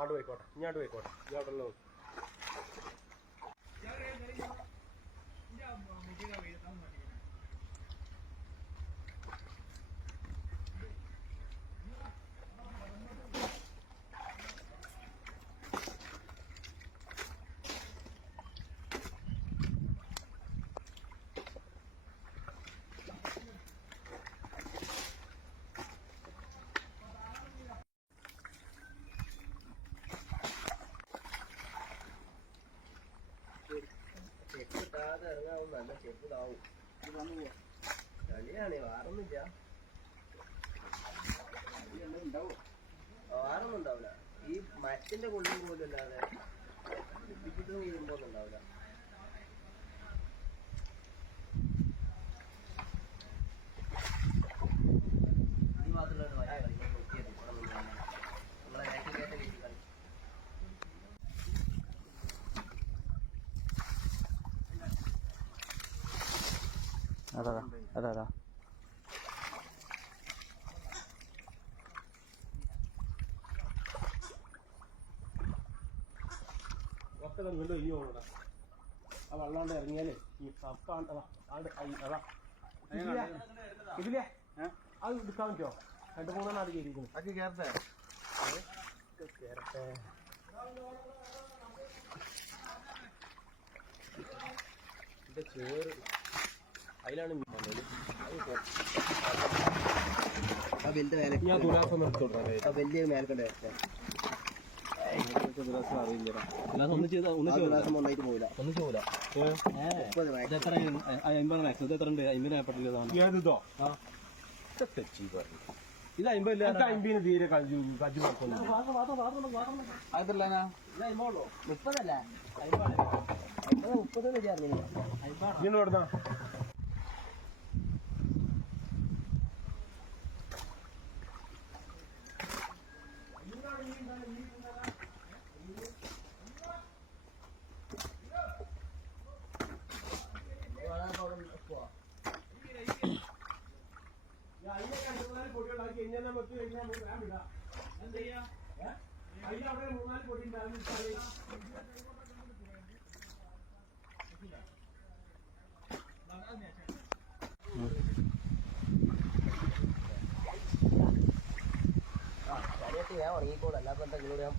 ആട് പോയിക്കോട്ടെ, ഇനി ആട് പോയിക്കോട്ടെ. ഈ അവിടെ ഉള്ളത് ചെപ്പിട്ടാതെ ഇറങ്ങാവും. നല്ല ചെപ്പിതാവും. കളിയാണ്, വേറൊന്നുമില്ല. വേറൊന്നും ഉണ്ടാവില്ല. ഈ മരത്തിന്റെ കൊള്ളിൽ പോലും അല്ലാതെ ഇപ്പിച്ചിട്ടും വീഴുമ്പോന്നും ഉണ്ടാവില്ല. ഈ മാത്രമല്ല നോക്കിയത് നമ്മളെ കയറ്റ വീട്ടിൽ കളി. അതാ അതാ ഒക്കെ വീണ്ടും ഇനി പോകണ ആ വെള്ളാണ്ട് ഇറങ്ങിയാലേ ഈ അപ്പാണ്ട് അതാ ഇതില്ലേ അത് എടുക്കാൻ പറ്റുമോ? 2-3 നാട് കയറിയിരിക്കുന്നു. അത് കേറട്ടെ കേറട്ടെ. എന്റെ ചേറ് അതിലാണ് ഞാൻ തുലാസം നിർത്തോട്ടെ. വലിയ മേൽക്കണ്ടേ ഒന്നായിട്ട് പോകില്ല. ഒന്നും ചോദില്ല. ഇത് 50 തീരെ കജു കുഴപ്പമൊന്നും. 30 ഇവിടുന്ന പൊടിയുണ്ടാക്കി കഴിഞ്ഞാൽ നമുക്ക് കഴിഞ്ഞാൽ വേണം വിടാം. എന്ത് ചെയ്യാ? അതിൽ അവിടെ 3-4 പൊടി ഉണ്ടാകും. ഞാൻ ഉറങ്ങിക്കോളൂ. അല്ലാതെ എന്താ നിങ്ങളോട് ഞാൻ